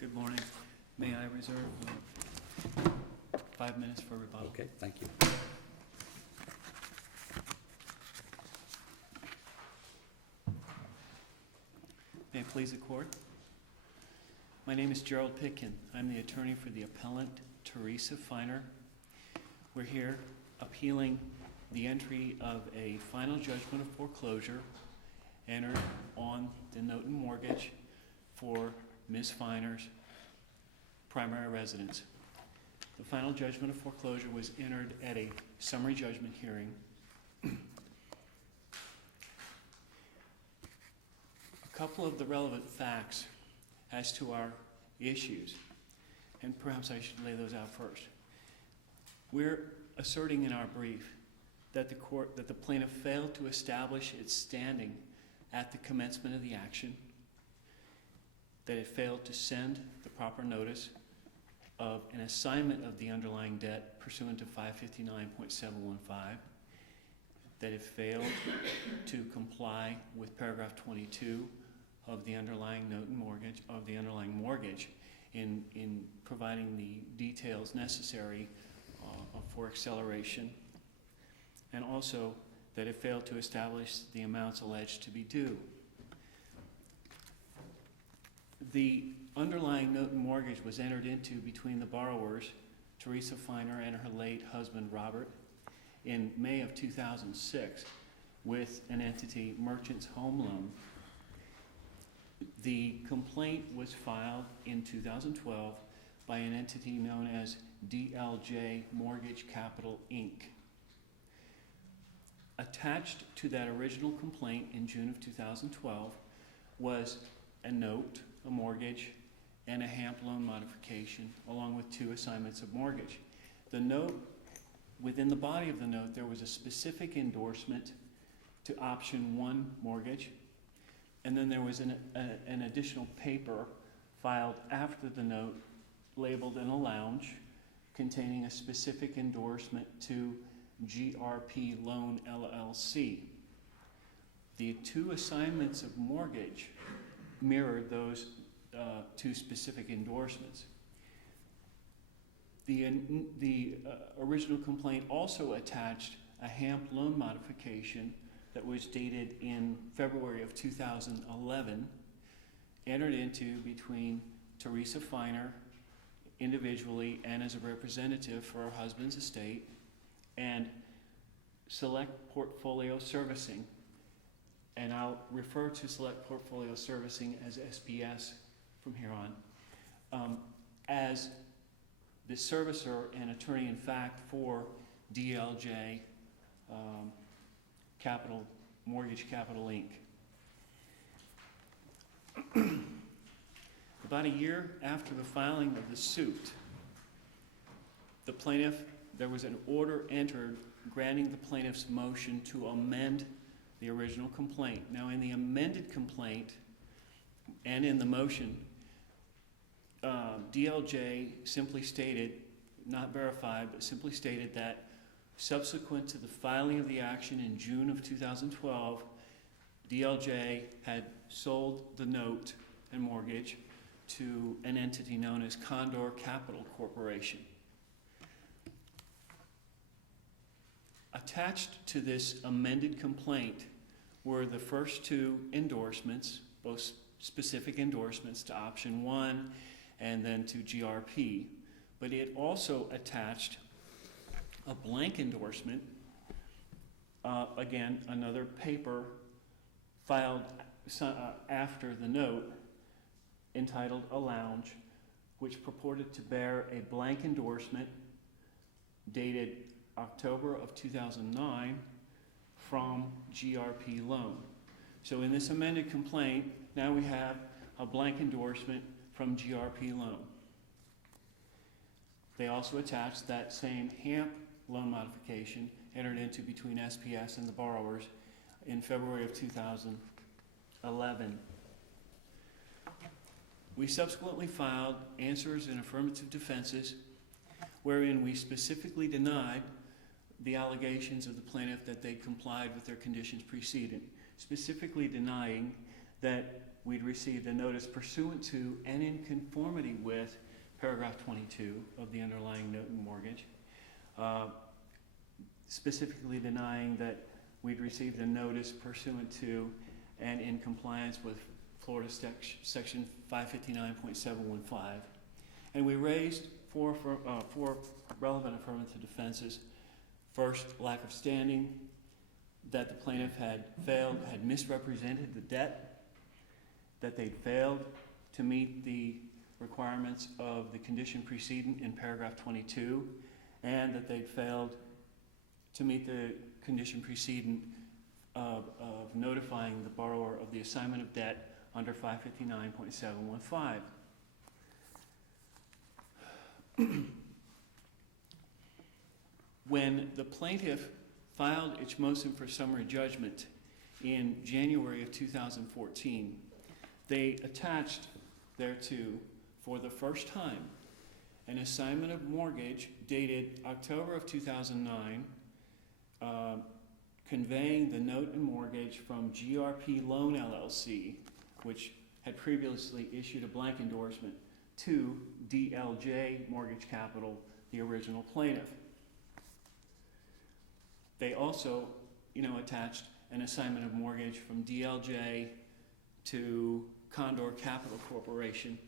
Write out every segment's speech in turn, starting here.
Good morning. May I reserve 5 minutes for rebuttal? Okay, thank you. May it please the court? My name is Gerald Pitkin. I'm the attorney for the appellant, Teresa Feiner. We're here appealing the entry of a final judgment of foreclosure entered on the note and mortgage for Ms. Feiner's primary residence. The final judgment of foreclosure was entered at a summary judgment hearing. A couple of the relevant facts as to our issues, and perhaps I should lay those out first. We're asserting in our brief that the plaintiff failed to establish its standing at the commencement of the action, that it failed to send the proper notice of an assignment of the underlying debt pursuant to 559.715, that it failed to comply with paragraph 22 of the underlying note and mortgage, of the underlying mortgage, in providing the details necessary for acceleration, and also that it failed to establish the amounts alleged to be due. The underlying note and mortgage was entered into between the borrowers, Teresa Feiner and her late husband, Robert, in May of 2006 with an entity, Merchants Home Loan. The complaint was filed in 2012 by an entity known as DLJ Mortgage Capital, Inc. Attached to that original complaint in June of 2012 was a note, a mortgage, and a HAMP loan modification, along with 2 assignments of mortgage. The note, within the body of the note, there was a specific endorsement to option 1 mortgage, and then there was an additional paper filed after the note labeled in a lounge containing a specific endorsement to GRP Loan LLC. The 2 assignments of mortgage mirrored those 2 specific endorsements. The original complaint also attached a HAMP loan modification that was dated in February of 2011, entered into between Teresa Feiner individually and as a representative for her husband's estate, and Select Portfolio Servicing, and I'll refer to Select Portfolio Servicing as SPS from here on, as the servicer and attorney in fact for DLJ Mortgage Capital, Inc. About a year after the filing of the suit, there was an order entered granting the plaintiff's motion to amend the original complaint. Now, in the amended complaint and in the motion, DLJ simply stated, not verified, but simply stated that subsequent to the filing of the action in June of 2012, DLJ had sold the note and mortgage to an entity known as Condor Capital Corporation. Attached to this amended complaint were the first 2 endorsements, both specific endorsements to option 1 and then to GRP, but it also attached a blank endorsement, again, another paper filed after the note entitled A Lounge, which purported to bear a blank endorsement dated October of 2009 from GRP Loan. So in this amended complaint, now we have a blank endorsement from GRP Loan. They also attached that same HAMP loan modification entered into between SPS and the borrowers in February of 2011. We subsequently filed answers and affirmative defenses wherein we specifically denied the allegations of the plaintiff that they complied with their conditions preceding, specifically denying that we'd received a notice pursuant to and in conformity with paragraph 22 of the underlying note and mortgage, specifically denying that we'd received a notice pursuant to and in compliance with Florida section 559.715. And we raised four relevant affirmative defenses. First, lack of standing, that the plaintiff had misrepresented the debt, that they'd failed to meet the requirements of the condition precedent in paragraph 22, and that they'd failed to meet the condition precedent of notifying the borrower of the assignment of debt under 559.715. When the plaintiff filed its motion for summary judgment in January of 2014, they attached thereto, for the first time, an assignment of mortgage dated October of 2009, conveying the note and mortgage from GRP Loan LLC, which had previously issued a blank endorsement, to DLJ Mortgage Capital, the original plaintiff. They also, attached an assignment of mortgage from DLJ to Condor Capital Corporation.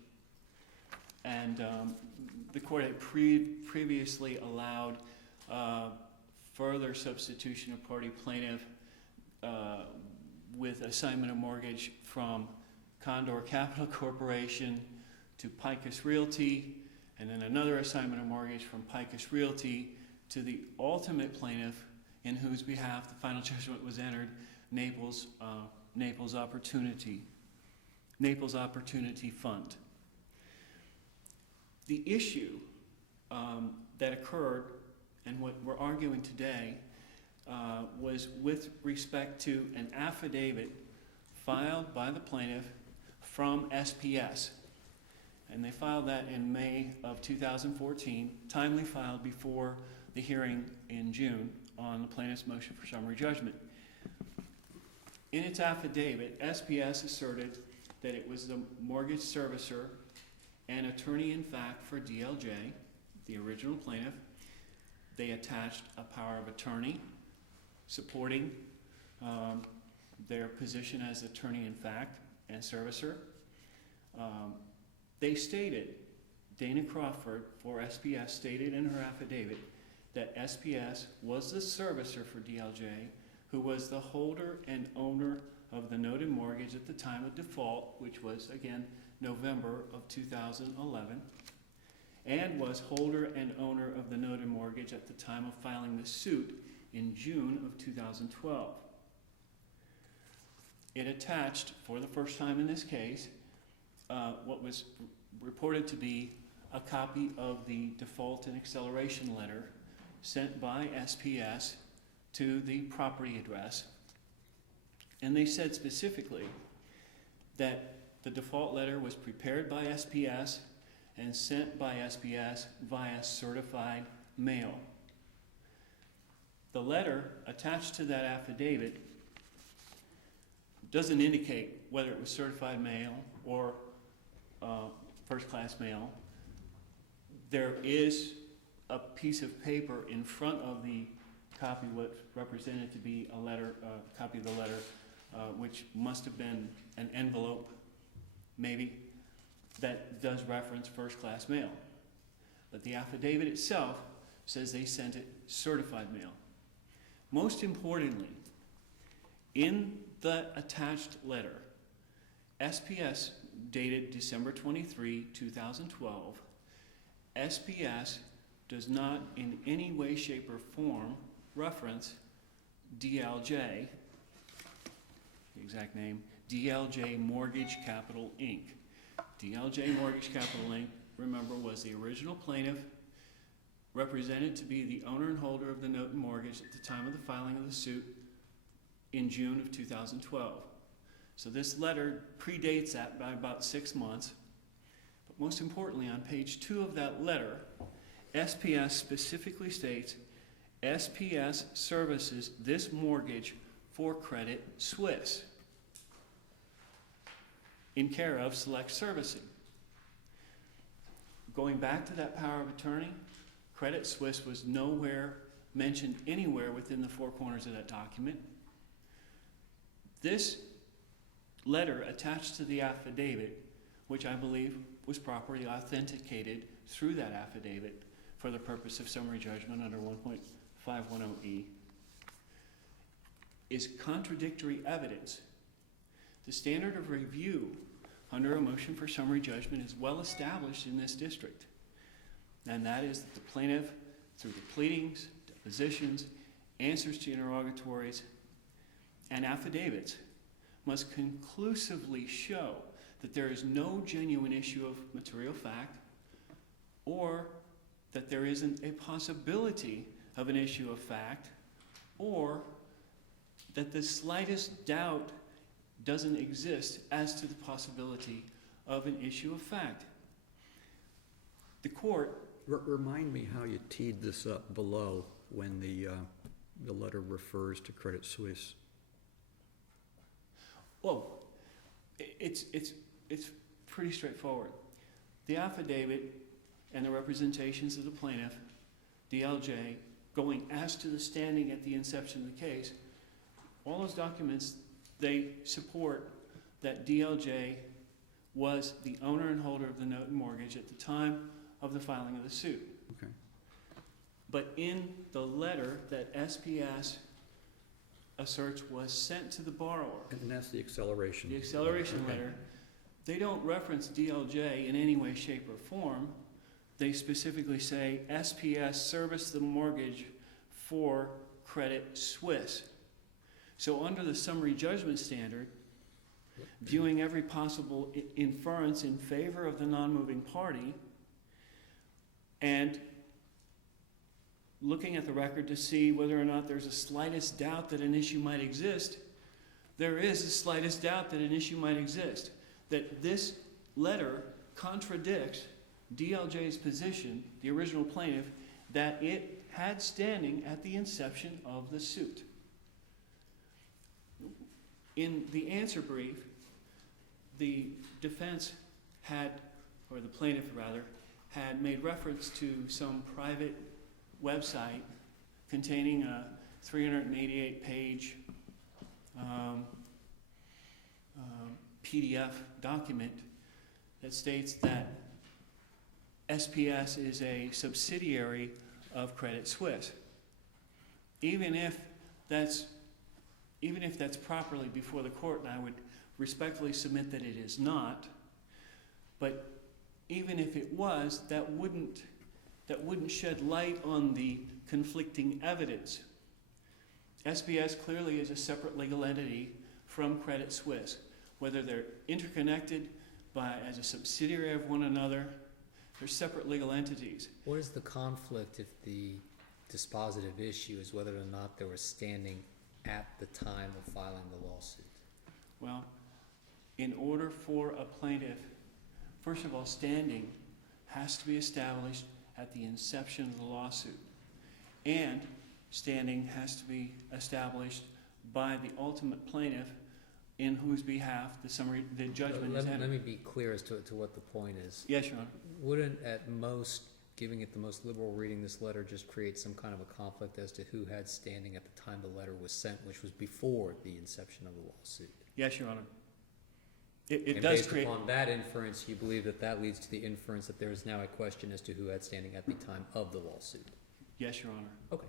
And the court had previously allowed further substitution of party plaintiff with assignment of mortgage from Condor Capital Corporation to Picus Realty, and then another assignment of mortgage from Picus Realty to the ultimate plaintiff in whose behalf the final judgment was entered, Naples Opportunity Fund. The issue that occurred, and what we're arguing today, was with respect to an affidavit filed by the plaintiff from SPS. And they filed that in May of 2014, timely filed before the hearing in June on the plaintiff's motion for summary judgment. In its affidavit, SPS asserted that it was the mortgage servicer and attorney-in-fact for DLJ, the original plaintiff. They attached a power of attorney supporting their position as attorney-in-fact and servicer. They stated, Dana Crawford for SPS stated in her affidavit that SPS was the servicer for DLJ, who was the holder and owner of the note and mortgage at the time of default, which was, again, November of 2011, and was holder and owner of the note and mortgage at the time of filing the suit in June of 2012. It attached, for the first time in this case, what was reported to be a copy of the default and acceleration letter sent by SPS to the property address. And they said specifically that the default letter was prepared by SPS and sent by SPS via certified mail. The letter attached to that affidavit doesn't indicate whether it was certified mail or first-class mail. There is a piece of paper in front of the copy, what represented to be a letter, copy of the letter, which must have been an envelope, maybe, that does reference first-class mail. But the affidavit itself says they sent it certified mail. Most importantly, in the attached letter, SPS dated December 23, 2012, SPS does not in any way, shape, or form reference DLJ, the exact name, DLJ Mortgage Capital, Inc. DLJ Mortgage Capital, Inc., remember, was the original plaintiff, represented to be the owner and holder of the note and mortgage at the time of the filing of the suit in June of 2012. So this letter predates that by about 6 months. But most importantly, on page 2 of that letter, SPS specifically states, SPS services this mortgage for Credit Suisse. in care of Select Servicing. Going back to that power of attorney, Credit Suisse was nowhere mentioned anywhere within the four corners of that document. This letter attached to the affidavit, which I believe was properly authenticated through that affidavit for the purpose of summary judgment under 1.510E, is contradictory evidence. The standard of review under a motion for summary judgment is well established in this district, and that is that the plaintiff, through the pleadings, depositions, answers to interrogatories, and affidavits, must conclusively show that there is no genuine issue of material fact, or that there isn't a possibility of an issue of fact, or that the slightest doubt doesn't exist as to the possibility of an issue of fact. The court... Remind me how you teed this up below when the letter refers to Credit Suisse. Well, it's pretty straightforward. The affidavit and the representations of the plaintiff, DLJ, going as to the standing at the inception of the case, all those documents, they support that DLJ was the owner and holder of the note and mortgage at the time of the filing of the suit. Okay. But in the letter that SPS asserts was sent to the borrower, And that's the acceleration. the acceleration Okay. letter, they don't reference DLJ in any way, shape, or form. They specifically say SPS serviced the mortgage for Credit Suisse. So under the summary judgment standard, viewing every possible inference in favor of the non-moving party, and looking at the record to see whether or not there's a slightest doubt that an issue might exist, there is the slightest doubt that an issue might exist. That this letter contradicts DLJ's position, the original plaintiff, that it had standing at the inception of the suit. In the answer brief, the defense had, or the plaintiff rather, had made reference to some private website containing a 388-page PDF document that states that SPS is a subsidiary of Credit Suisse. Even if that's properly before the court, and I would respectfully submit that it is not, but even if it was, that wouldn't shed light on the conflicting evidence. SPS clearly is a separate legal entity from Credit Suisse. Whether they're interconnected as a subsidiary of one another, they're separate legal entities. What is the conflict if the dispositive issue is whether or not they were standing at the time of filing the lawsuit? Well, in order for a plaintiff, first of all, standing has to be established at the inception of the lawsuit. And standing has to be established by the ultimate plaintiff in whose behalf the judgment is entered. Let me be clear as to what the point is. Yes, Your Honor. Wouldn't, at most, giving it the most liberal reading this letter just create some kind of a conflict as to who had standing at the time the letter was sent, which was before the inception of the lawsuit? Yes, Your Honor. It and does based create... upon that inference, you believe that leads to the inference that there is now a question as to who had standing at the time of the lawsuit? Yes, Your Honor. Okay.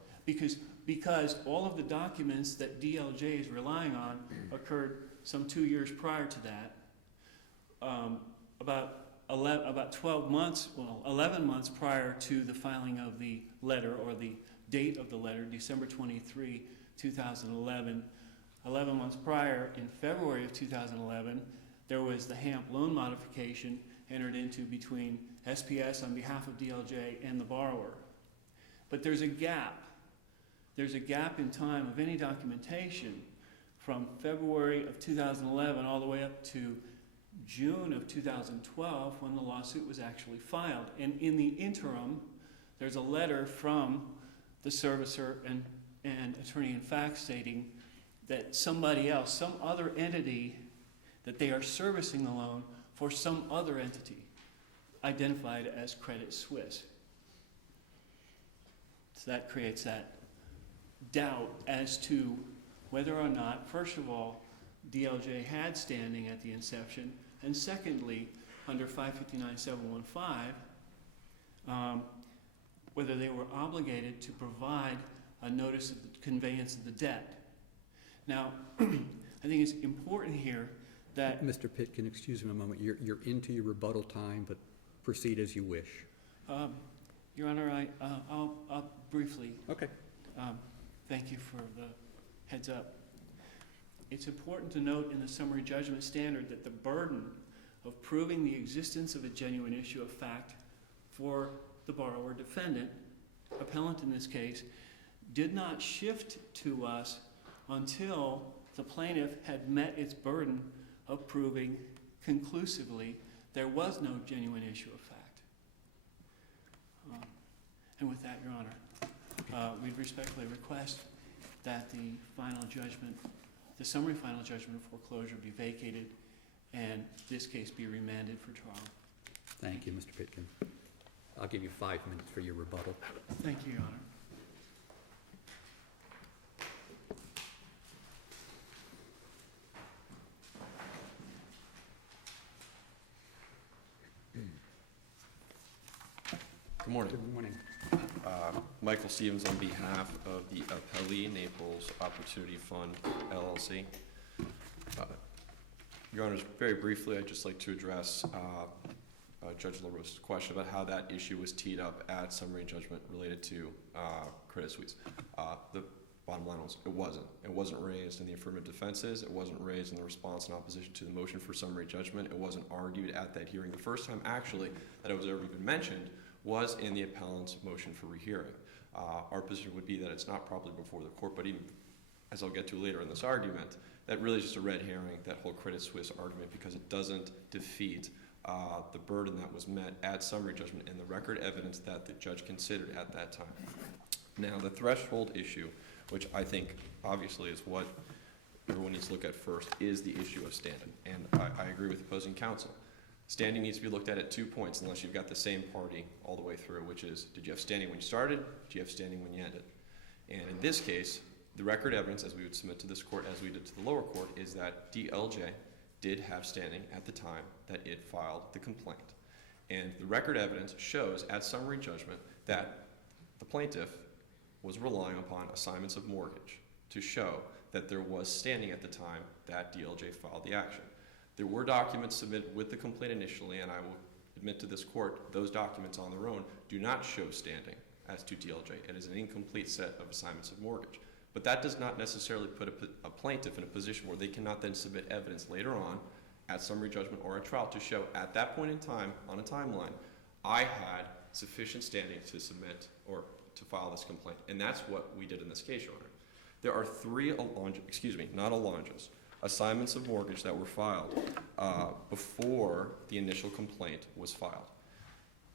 Because all of the documents that DLJ is relying on occurred some 2 years prior to that. About 12 months, 11 months prior to the filing of the letter, or the date of the letter, December 23, 2011. 11 months prior, in February of 2011, there was the HAMP loan modification entered into between SPS on behalf of DLJ and the borrower. But there's a gap. There's a gap in time of any documentation from February of 2011 all the way up to June of 2012 when the lawsuit was actually filed. And in the interim, there's a letter from the servicer and attorney in fact stating that somebody else, some other entity that they are servicing the loan for some other entity identified as Credit Suisse. So that creates that doubt as to whether or not, first of all, DLJ had standing at the inception, and secondly, under 559.715, whether they were obligated to provide a notice of the conveyance of the debt. Now, I think it's important here that... Mr. Pitkin, excuse me a moment. You're into your rebuttal time, but proceed as you wish. Your Honor, I'll briefly... Okay. Thank you for the heads up. It's important to note in the summary judgment standard that the burden of proving the existence of a genuine issue of fact for the borrower defendant, appellant in this case, did not shift to us until the plaintiff had met its burden of proving conclusively there was no genuine issue of fact. And with that, Your Honor, we'd respectfully request that the final judgment, the summary final judgment of foreclosure be vacated and this case be remanded for trial. Thank you, Mr. Pitkin. I'll give you 5 minutes for your rebuttal. Thank you, Your Honor. Good morning. Good morning. Michael Stevens on behalf of the Appellee Naples Opportunity Fund, LLC. Your Honors, very briefly, I'd just like to address Judge LaRosa's question about how that issue was teed up at summary judgment related to Credit Suisse. The bottom line was it wasn't. It wasn't raised in the affirmative defenses. It wasn't raised in the response in opposition to the motion for summary judgment. It wasn't argued at that hearing. The first time, actually, that it was ever even mentioned was in the appellant's motion for rehearing. Our position would be that it's not properly before the court, but even, as I'll get to later in this argument, that really is just a red herring, that whole Credit Suisse argument, because it doesn't defeat the burden that was met at summary judgment and the record evidence that the judge considered at that time. Now, the threshold issue, which I think obviously is what everyone needs to look at first, is the issue of standing. And I agree with opposing counsel. Standing needs to be looked at 2 points unless you've got the same party all the way through, which is, did you have standing when you started? Did you have standing when you ended? And in this case, the record evidence, as we would submit to this court, as we did to the lower court, is that DLJ did have standing at the time that it filed the complaint. And the record evidence shows at summary judgment that the plaintiff was relying upon assignments of mortgage to show that there was standing at the time that DLJ filed the action. There were documents submitted with the complaint initially, and I will admit to this court, those documents on their own do not show standing as to DLJ. It is an incomplete set of assignments of mortgage. But that does not necessarily put a plaintiff in a position where they cannot then submit evidence later on at summary judgment or at trial to show at that point in time, on a timeline, I had sufficient standing to submit or to file this complaint. And that's what we did in this case, Your Honor. There are 3 assignments of mortgage that were filed before the initial complaint was filed.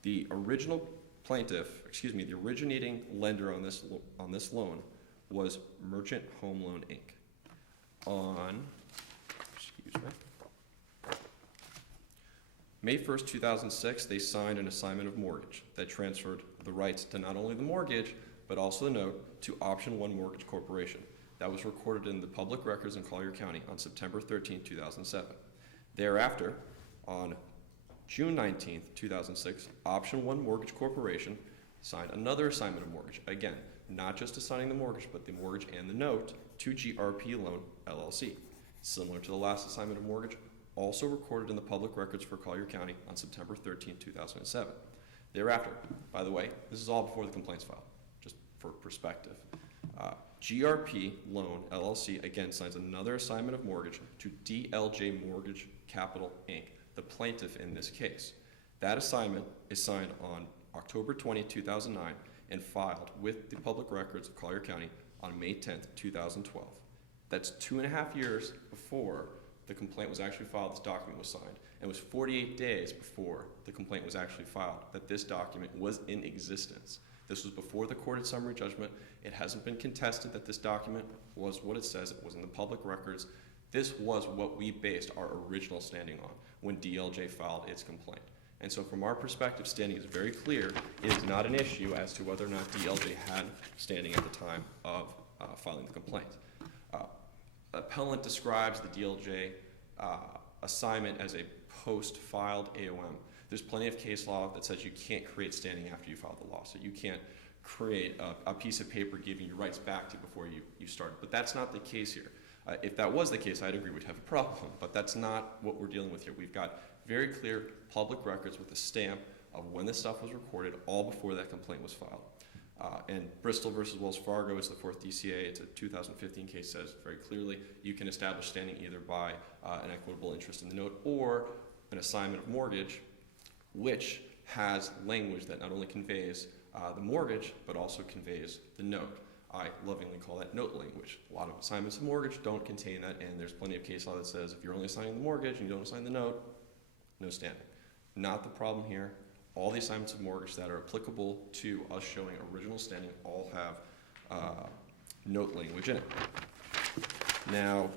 The original plaintiff, the originating lender on this loan was Merchant Home Loan, Inc. On, May 1st, 2006, they signed an assignment of mortgage that transferred the rights to not only the mortgage, but also the note to Option 1 Mortgage Corporation. That was recorded in the public records in Collier County on September 13, 2007. Thereafter, on June 19, 2006, Option 1 Mortgage Corporation signed another assignment of mortgage. Again, not just assigning the mortgage, but the mortgage and the note to GRP Loan, LLC. Similar to the last assignment of mortgage, also recorded in the public records for Collier County on September 13, 2007. Thereafter, by the way, this is all before the complaint's filed, just for perspective. GRP Loan, LLC, again, signs another assignment of mortgage to DLJ Mortgage Capital, Inc., the plaintiff in this case. That assignment is signed on October 20, 2009, and filed with the public records of Collier County on May 10, 2012. That's 2.5 years before the complaint was actually filed, this document was signed. And it was 48 days before the complaint was actually filed that this document was in existence. This was before the court at summary judgment. It hasn't been contested that this document was what it says. It was in the public records. This was what we based our original standing on when DLJ filed its complaint. And so from our perspective, standing is very clear. It is not an issue as to whether or not DLJ had standing at the time of filing the complaint. Appellant describes the DLJ assignment as a post-filed AOM. There's plenty of case law that says you can't create standing after you file the lawsuit. You can't create a piece of paper giving you rights back to you before you started. But that's not the case here. If that was the case, I'd agree we'd have a problem. But that's not what we're dealing with here. We've got very clear public records with a stamp of when this stuff was recorded, all before that complaint was filed. And Bristol versus Wells Fargo is the 4th DCA. It's a 2015 case, says very clearly you can establish standing either by an equitable interest in the note or an assignment of mortgage, which has language that not only conveys the mortgage, but also conveys the note. I lovingly call that note language. A lot of assignments of mortgage don't contain that, and there's plenty of case law that says if you're only assigning the mortgage and you don't assign the note, no standing. Not the problem here. All the assignments of mortgage that are applicable to us showing original standing all have note language in it. Now,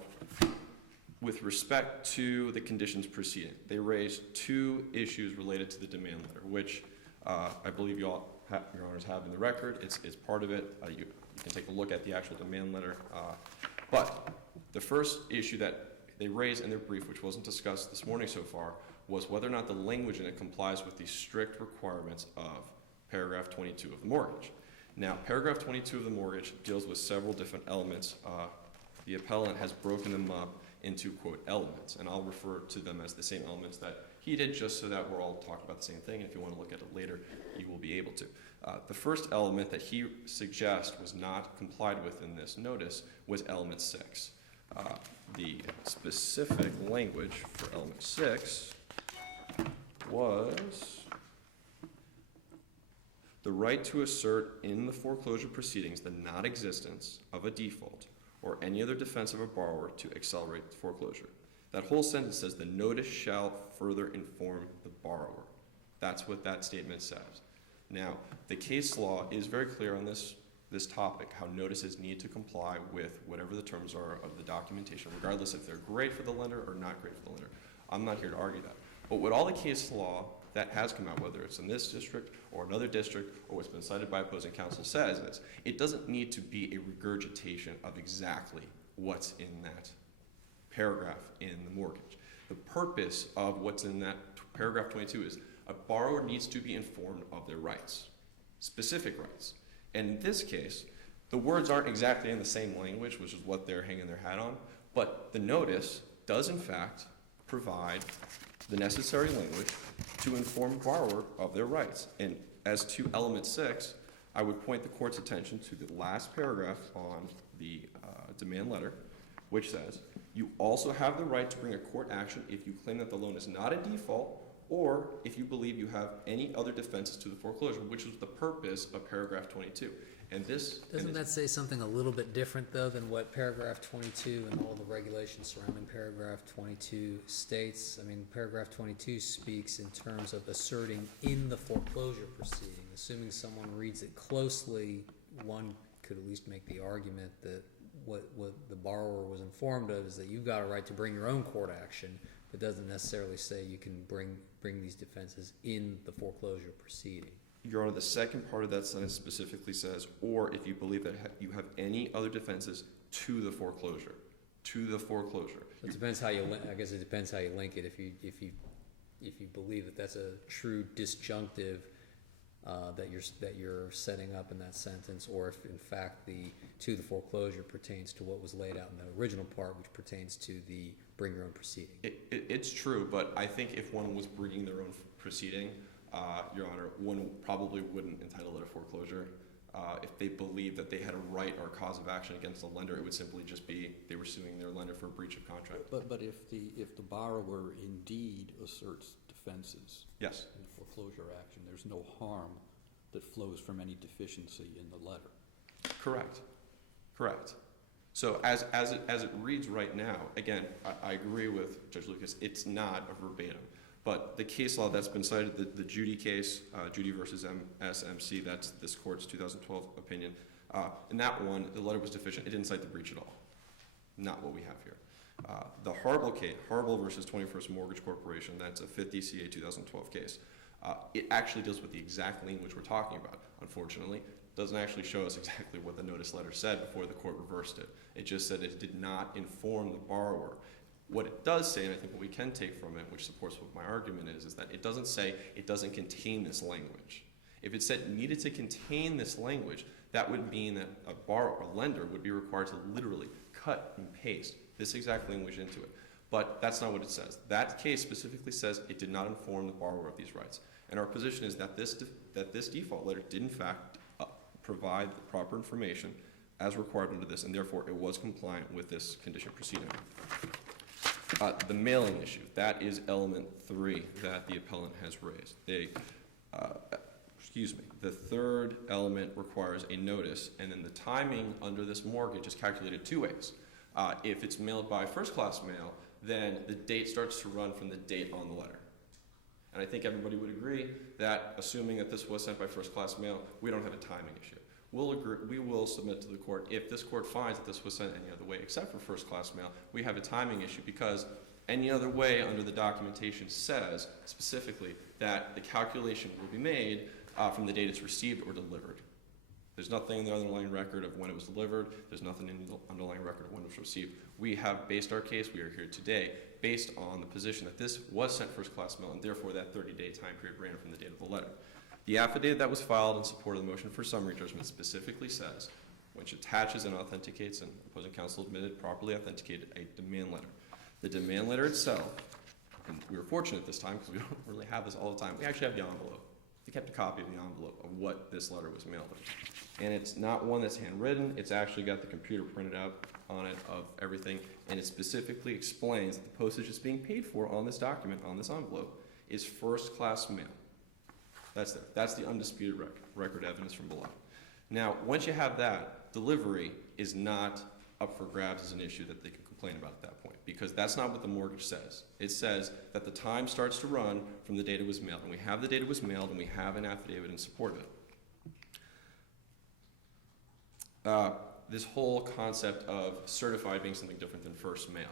with respect to the conditions preceding, they raised 2 issues related to the demand letter, which I believe Your Honors have in the record. It's part of it. You can take a look at the actual demand letter. But the first issue that they raised in their brief, which wasn't discussed this morning so far, was whether or not the language in it complies with the strict requirements of paragraph 22 of the mortgage. Now, paragraph 22 of the mortgage deals with several different elements. The appellant has broken them up into, quote, elements, and I'll refer to them as the same elements that he did, just so that we're all talking about the same thing, and if you want to look at it later, you will be able to. The first element that he suggests was not complied with in this notice was element 6. The specific language for element 6 was the right to assert in the foreclosure proceedings the non-existence of a default or any other defense of a borrower to accelerate the foreclosure. That whole sentence says the notice shall further inform the borrower. That's what that statement says. Now, the case law is very clear on this topic, how notices need to comply with whatever the terms are of the documentation, regardless if they're great for the lender or not great for the lender. I'm not here to argue that. But what all the case law that has come out, whether it's in this district or another district or what's been cited by opposing counsel, says is it doesn't need to be a regurgitation of exactly what's in that paragraph in the mortgage. The purpose of what's in that paragraph 22 is a borrower needs to be informed of their rights, specific rights. And in this case, the words aren't exactly in the same language, which is what they're hanging their hat on, but the notice does in fact provide the necessary language to inform the borrower of their rights. And as to element 6, I would point the court's attention to the last paragraph on the demand letter, which says, you also have the right to bring a court action if you claim that the loan is not a default or if you believe you have any other defenses to the foreclosure, which is the purpose of paragraph 22. And this... Doesn't that say something a little bit different, though, than what paragraph 22 and all the regulations surrounding paragraph 22 states? I mean, paragraph 22 speaks in terms of asserting in the foreclosure proceeding. Assuming someone reads it closely, one could at least make the argument that what the borrower was informed of is that you've got a right to bring your own court action, but doesn't necessarily say you can bring these defenses in the foreclosure proceeding. Your Honor, the second part of that sentence specifically says, or if you believe that you have any other defenses to the foreclosure. To the foreclosure. It depends how you. I guess it depends how you link it. If you believe that that's a true disjunctive that you're setting up in that sentence, or if in fact the to the foreclosure pertains to what was laid out in the original part, which pertains to the bring your own proceeding. It's true, but I think if one was bringing their own proceeding, Your Honor, one probably wouldn't entitle it a foreclosure. If they believed that they had a right or cause of action against the lender, it would simply just be they were suing their lender for a breach of contract. But if the borrower indeed asserts defenses Yes. in the foreclosure action, there's no harm that flows from any deficiency in the letter. Correct. So as it reads right now, again, I agree with Judge Lucas, it's not a verbatim. But the case law that's been cited, the Judy case, Judy versus SMC, that's this court's 2012 opinion. In that one, the letter was deficient. It didn't cite the breach at all. Not what we have here. The Harble case, Harble versus 21st Mortgage Corporation, that's a 50 CA 2012 case. It actually deals with the exact language we're talking about. Unfortunately, doesn't actually show us exactly what the notice letter said before the court reversed it. It just said it did not inform the borrower. What it does say, and I think what we can take from it, which supports what my argument is that it doesn't say it doesn't contain this language. If it said it needed to contain this language, that would mean that a lender would be required to literally cut and paste this exact language into it. But that's not what it says. That case specifically says it did not inform the borrower of these rights. And our position is that this default letter did in fact provide the proper information as required under this, and therefore it was compliant with this condition proceeding. The mailing issue, that is element 3 that the appellant has raised. The third element requires a notice, and then the timing under this mortgage is calculated 2 ways. If it's mailed by first-class mail, then the date starts to run from the date on the letter. And I think everybody would agree that, assuming that this was sent by first-class mail, we don't have a timing issue. We will submit to the court, if this court finds that this was sent any other way except for first-class mail, we have a timing issue because any other way under the documentation says specifically that the calculation will be made from the date it's received or delivered. There's nothing in the underlying record of when it was delivered. There's nothing in the underlying record of when it was received. We have based our case, we are here today, based on the position that this was sent first-class mail, and therefore that 30-day time period ran from the date of the letter. The affidavit that was filed in support of the motion for summary judgment specifically says, which attaches and authenticates, and opposing counsel admitted properly authenticated, a demand letter. The demand letter itself, and we were fortunate this time because we don't really have this all the time, we actually have the envelope. They kept a copy of the envelope of what this letter was mailed in. And it's not one that's handwritten, it's actually got the computer printed out on it of everything, and it specifically explains that the postage that's being paid for on this document, on this envelope, is first-class mail. That's there. That's the undisputed record evidence from below. Now, once you have that, delivery is not up for grabs as an issue that they can complain about at that point, because that's not what the mortgage says. It says that the time starts to run from the date it was mailed, and we have the date it was mailed, and we have an affidavit in support of it. This whole concept of certified being something different than first mail.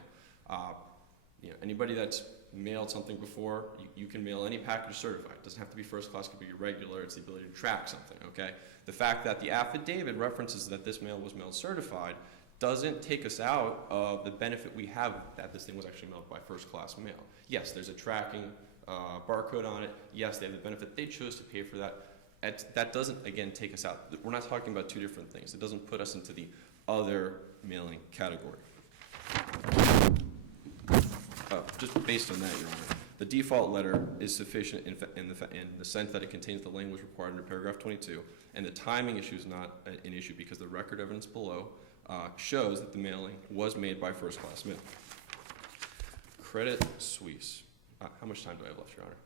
Anybody that's mailed something before, you can mail any package certified. It doesn't have to be first class, it could be irregular. It's the ability to track something, okay? The fact that the affidavit references that this mail was mailed certified doesn't take us out of the benefit we have that this thing was actually mailed by first class mail. Yes, there's a tracking barcode on it. Yes, they have the benefit. They chose to pay for that. That doesn't, again, take us out. We're not talking about two different things. It doesn't put us into the other mailing category. Just based on that, Your Honor, the default letter is sufficient in the sense that it contains the language required under paragraph 22, and the timing issue is not an issue because the record evidence below shows that the mailing was made by first-class mail. Credit Suisse. How much time do I have left, Your Honor?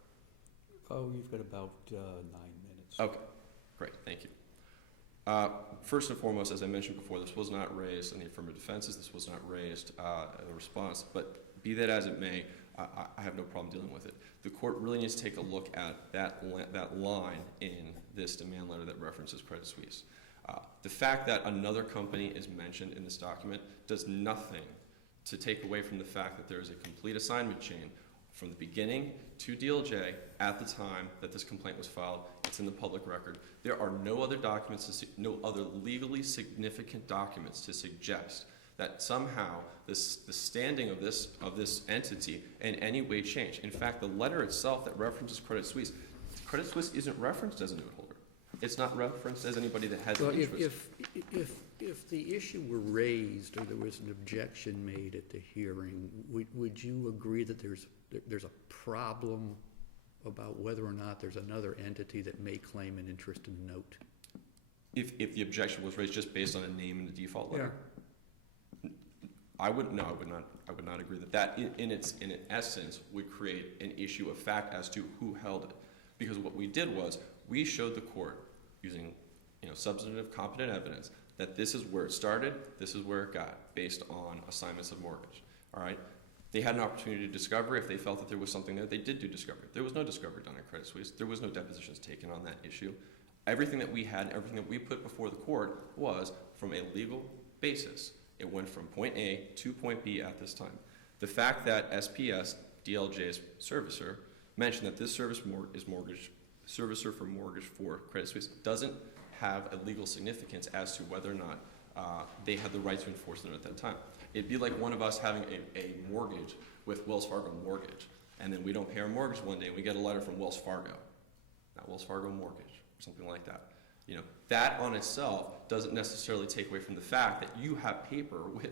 Oh, you've got about 9 minutes. Okay, great, thank you. First and foremost, as I mentioned before, this was not raised in the affirmative defenses. This was not raised in a response, but be that as it may, I have no problem dealing with it. The court really needs to take a look at that line in this demand letter that references Credit Suisse. The fact that another company is mentioned in this document does nothing to take away from the fact that there is a complete assignment chain from the beginning to DLJ at the time that this complaint was filed. It's in the public record. There are no other documents, no other legally significant documents to suggest that somehow the standing of this entity in any way changed. In fact, the letter itself that references Credit Suisse isn't referenced as a note holder. It's not referenced as anybody that has an interest. If the issue were raised or there was an objection made at the hearing, would you agree that there's a problem about whether or not there's another entity that may claim an interest in the note? If the objection was raised just based on a name in the default letter? Yeah. I would not agree that in essence would create an issue of fact as to who held it. Because what we did was we showed the court using substantive competent evidence that this is where it started, this is where it got, based on assignments of mortgage. All right? They had an opportunity to discover. If they felt that there was something there, they did do discovery. There was no discovery done at Credit Suisse. There was no depositions taken on that issue. Everything that we had, everything that we put before the court was from a legal basis. It went from point A to point B at this time. The fact that SPS, DLJ's servicer, mentioned that this servicer for mortgage for Credit Suisse doesn't have a legal significance as to whether or not they had the right to enforce the note at that time. It'd be like one of us having a mortgage with Wells Fargo Mortgage, and then we don't pay our mortgage one day, and we get a letter from Wells Fargo, not Wells Fargo Mortgage, or something like that. You know, that on itself doesn't necessarily take away from the fact that you have paper with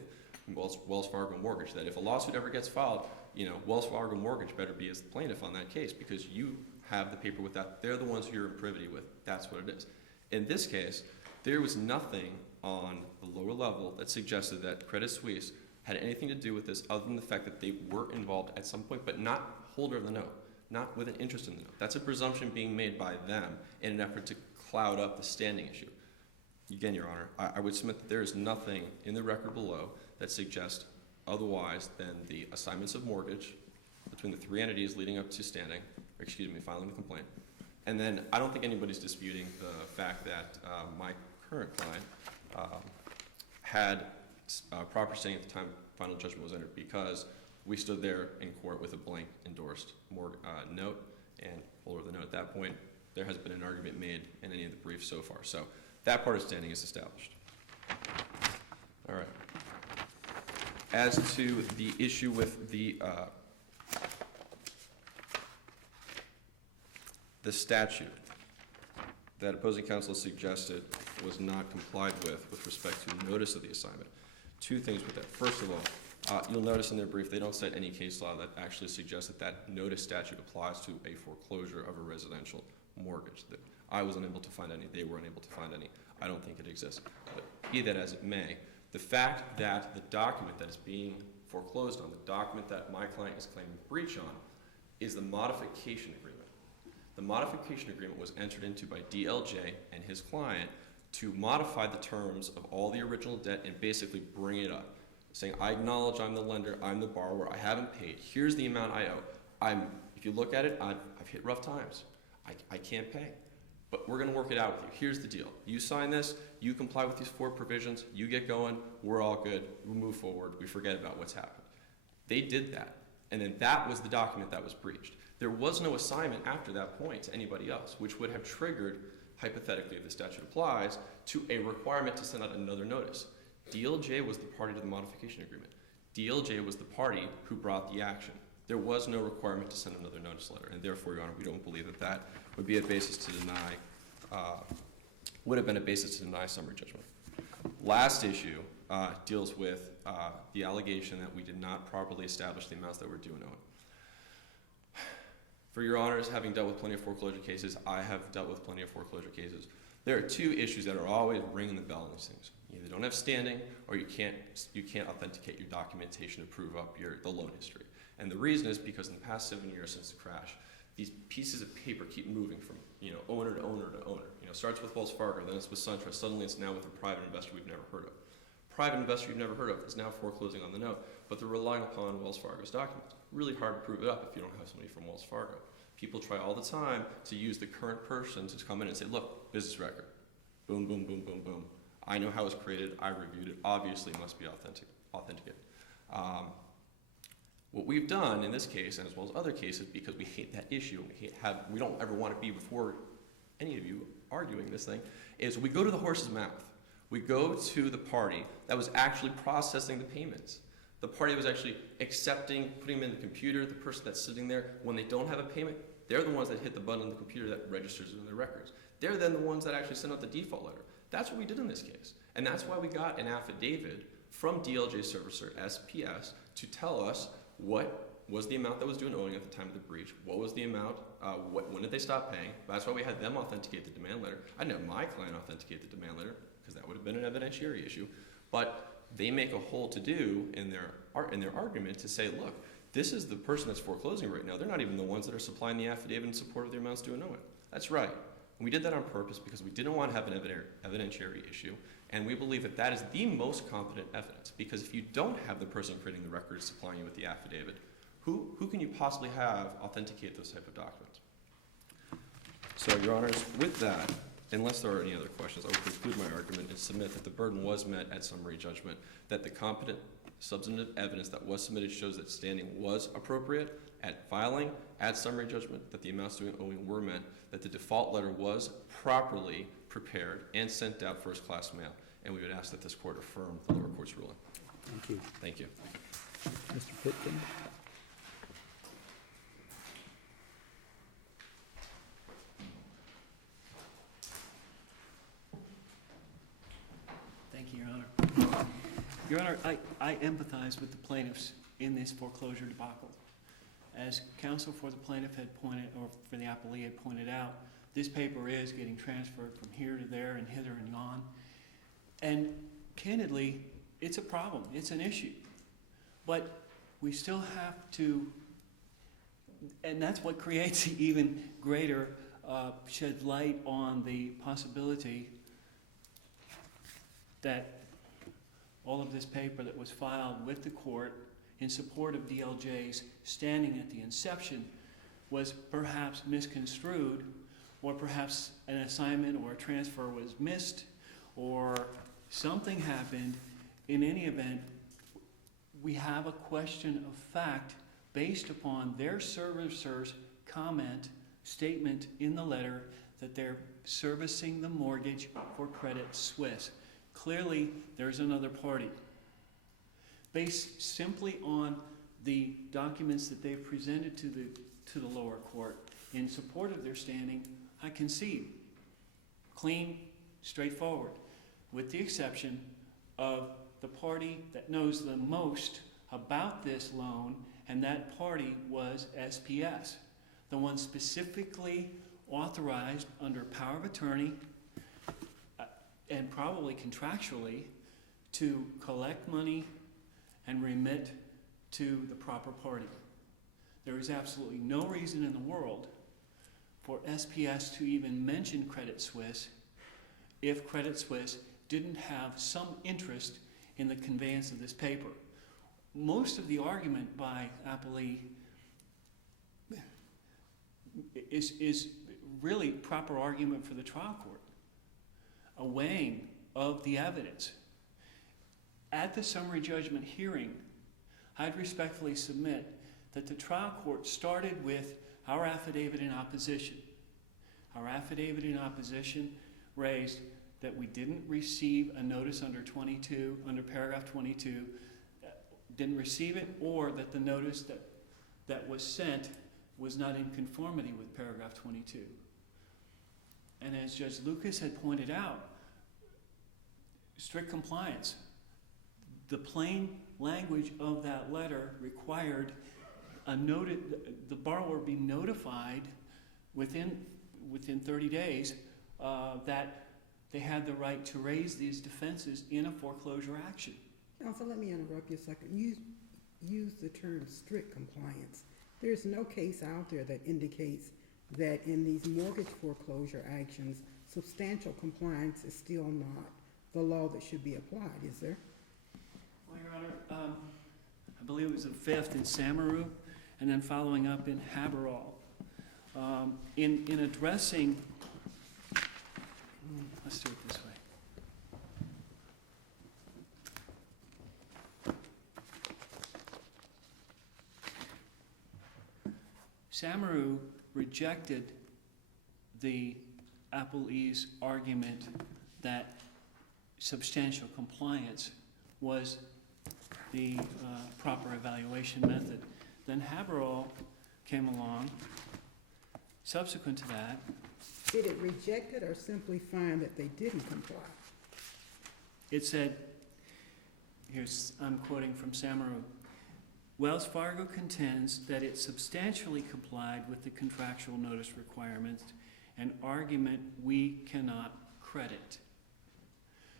Wells Fargo Mortgage, that if a lawsuit ever gets filed, you know, Wells Fargo Mortgage better be as the plaintiff on that case, because you have the paper with that. They're the ones who you're in privity with. That's what it is. In this case, there was nothing on the lower level that suggested that Credit Suisse had anything to do with this other than the fact that they were involved at some point, but not holder of the note, not with an interest in the note. That's a presumption being made by them in an effort to cloud up the standing issue. Again, Your Honor, I would submit that there is nothing in the record below that suggests otherwise than the assignments of mortgage between the three entities leading up to filing the complaint. And then I don't think anybody's disputing the fact that my current client had proper standing at the time final judgment was entered, because we stood there in court with a blank endorsed note and holder of the note at that point. There has been an argument made in any of the briefs so far. So that part of standing is established. All right. As to the issue with the statute that opposing counsel suggested was not complied with respect to notice of the assignment. Two things with that. First of all, you'll notice in their brief they don't cite any case law that actually suggests that that notice statute applies to a foreclosure of a residential mortgage. That I was unable to find any, they were unable to find any. I don't think it exists. But be that as it may, the fact that the document that is being foreclosed on, the document that my client is claiming breach on, is the modification agreement. The modification agreement was entered into by DLJ and his client to modify the terms of all the original debt and basically bring it up, saying, I acknowledge I'm the lender, I'm the borrower, I haven't paid, here's the amount I owe. If you look at it, I've hit rough times. I can't pay, but we're gonna work it out with you. Here's the deal. You sign this, you comply with these 4 provisions, you get going, we're all good, we move forward, we forget about what's happened. They did that, and then that was the document that was breached. There was no assignment after that point to anybody else, which would have triggered, hypothetically, if the statute applies, to a requirement to send out another notice. DLJ was the party to the modification agreement. DLJ was the party who brought the action. There was no requirement to send another notice letter, and therefore, Your Honor, we don't believe that that would be a basis to deny, would have been a basis to deny summary judgment. Last issue deals with the allegation that we did not properly establish the amounts that we're due and owing. For Your Honors, having dealt with plenty of foreclosure cases, I have dealt with plenty of foreclosure cases. There are 2 issues that are always ringing the bell in these things. You either don't have standing, or you can't authenticate your documentation to prove up the loan history. And the reason is because in the past 7 years since the crash, these pieces of paper keep moving from owner to owner to owner. Starts with Wells Fargo, then it's with SunTrust, suddenly it's now with a private investor we've never heard of. Private investor you've never heard of is now foreclosing on the note, but they're relying upon Wells Fargo's documents. Really hard to prove it up if you don't have somebody from Wells Fargo. People try all the time to use the current person to come in and say, look, business record. Boom, boom, boom, boom, boom. I know how it was created, I reviewed it, obviously it must be authenticated. What we've done in this case, and as well as other cases, because we hate that issue, we don't ever want to be before any of you arguing this thing, is we go to the horse's mouth. We go to the party that was actually processing the payments. The party that was actually accepting, putting them in the computer, the person that's sitting there, when they don't have a payment, they're the ones that hit the button on the computer that registers it in their records. They're then the ones that actually send out the default letter. That's what we did in this case. And that's why we got an affidavit from DLJ servicer, SPS, to tell us what was the amount that was due and owing at the time of the breach, what was the amount, when did they stop paying. That's why we had them authenticate the demand letter. I didn't have my client authenticate the demand letter, because that would have been an evidentiary issue. But they make a whole to-do in their argument to say, look, this is the person that's foreclosing right now. They're not even the ones that are supplying the affidavit in support of the amounts due and owing. That's right. And we did that on purpose because we didn't want to have an evidentiary issue, and we believe that that is the most competent evidence, because if you don't have the person creating the records supplying you with the affidavit, who can you possibly have authenticate those type of documents? So, Your Honors, with that, unless there are any other questions, I will conclude my argument and submit that the burden was met at summary judgment, that the competent Substantive evidence that was submitted shows that standing was appropriate at filing, at summary judgment, that the amounts due and owing were met, that the default letter was properly prepared and sent out first-class mail, and we would ask that this court affirm the lower court's ruling. Thank you. Thank you. Mr. Pitkin? Thank you, Your Honor. Your Honor, I empathize with the plaintiffs in this foreclosure debacle. As counsel for the plaintiff had pointed, or for the appellee had pointed out, this paper is getting transferred from here to there and hither and yon. And candidly, it's a problem, it's an issue. But we still have to, and that's what creates even greater shed light on the possibility that all of this paper that was filed with the court in support of DLJ's standing at the inception was perhaps misconstrued, or perhaps an assignment or a transfer was missed, or something happened. In any event, we have a question of fact based upon their servicer's comment, statement in the letter that they're servicing the mortgage for Credit Suisse. Clearly, there's another party. Based simply on the documents that they've presented to the lower court in support of their standing, I concede. Clean, straightforward, with the exception of the party that knows the most about this loan, and that party was SPS, the one specifically authorized under power of attorney and probably contractually to collect money and remit to the proper party. There is absolutely no reason in the world for SPS to even mention Credit Suisse if Credit Suisse didn't have some interest in the conveyance of this paper. Most of the argument by appellee is really proper argument for the trial court, a weighing of the evidence. At the summary judgment hearing, I'd respectfully submit that the trial court started with our affidavit in opposition. Our affidavit in opposition raised that we didn't receive a notice under paragraph 22, didn't receive it, or that the notice that was sent was not in conformity with paragraph 22. And as Judge Lucas had pointed out, strict compliance. The plain language of that letter required the borrower be notified within 30 days that they had the right to raise these defenses in a foreclosure action. Counsel, let me interrupt you a second. You use the term strict compliance. There's no case out there that indicates that in these mortgage foreclosure actions, substantial compliance is still not the law that should be applied, is there? Well, Your Honor, I believe it was the 5th in Samaru, and then following up in Haberall. In addressing, let's do it this way. Samaru rejected the appellee's argument that substantial compliance was the proper evaluation method. Then Haberall came along. Subsequent to that, Did it reject it or simply find that they didn't comply? it said, I'm quoting from Samaru, Wells Fargo contends that it substantially complied with the contractual notice requirements, an argument we cannot credit.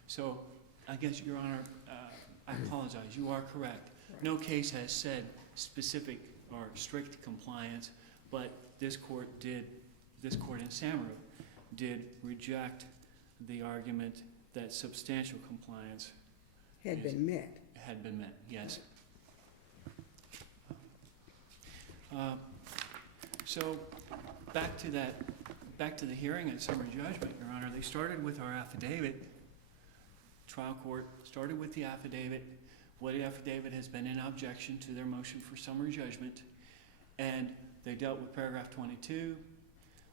So I guess, Your Honor, I apologize, you are correct. Right. No case has said specific or strict compliance, but this court in Samaru did reject the argument that substantial compliance Had been met. had been met, yes. So back to the hearing at summary judgment, Your Honor, they started with our affidavit. Trial court started with the affidavit, Woody Affidavit has been in objection to their motion for summary judgment, and they dealt with paragraph 22.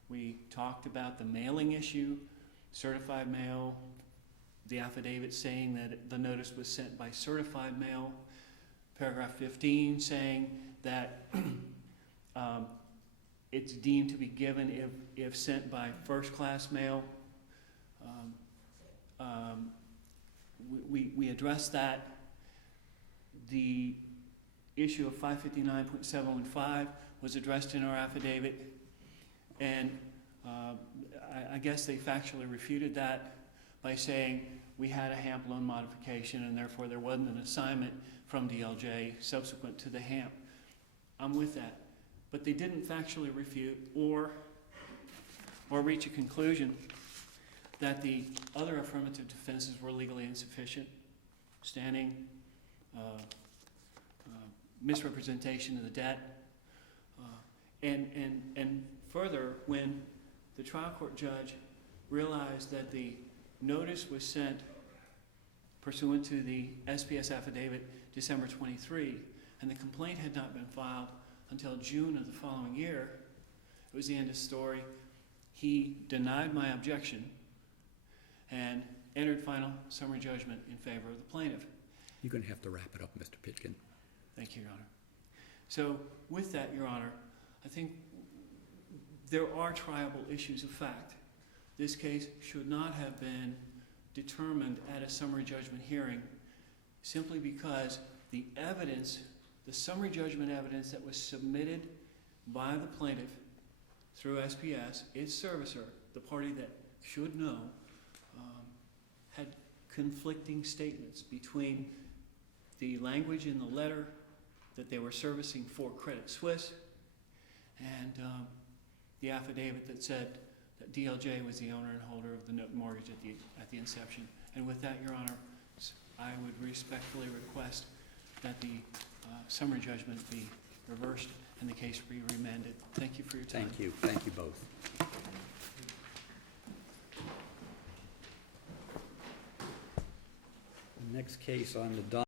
We talked about the mailing issue, certified mail, the affidavit saying that the notice was sent by certified mail, paragraph 15 saying that it's deemed to be given if sent by first-class mail. We addressed that. The issue of 559.715 was addressed in our affidavit, and I guess they factually refuted that by saying we had a HAMP loan modification and therefore there wasn't an assignment from DLJ subsequent to the HAMP. I'm with that. But they didn't factually refute or reach a conclusion that the other affirmative defenses were legally insufficient, standing, misrepresentation of the debt, and further, when the trial court judge realized that the notice was sent pursuant to the SPS affidavit December 23, and the complaint had not been filed until June of the following year, it was the end of the story. He denied my objection and entered final summary judgment in favor of the plaintiff. You're going to have to wrap it up, Mr. Pitkin. Thank you, Your Honor. So with that, Your Honor, I think there are triable issues of fact. This case should not have been determined at a summary judgment hearing simply because the evidence, the summary judgment evidence that was submitted by the plaintiff through SPS, its servicer, the party that should know, had conflicting statements between the language in the letter that they were servicing for Credit Suisse and the affidavit that said that DLJ was the owner and holder of the note mortgage at the inception. And with that, Your Honor, I would respectfully request that the summary judgment be reversed and the case be remanded. Thank you for your time. Thank you. Thank you both. The next case on the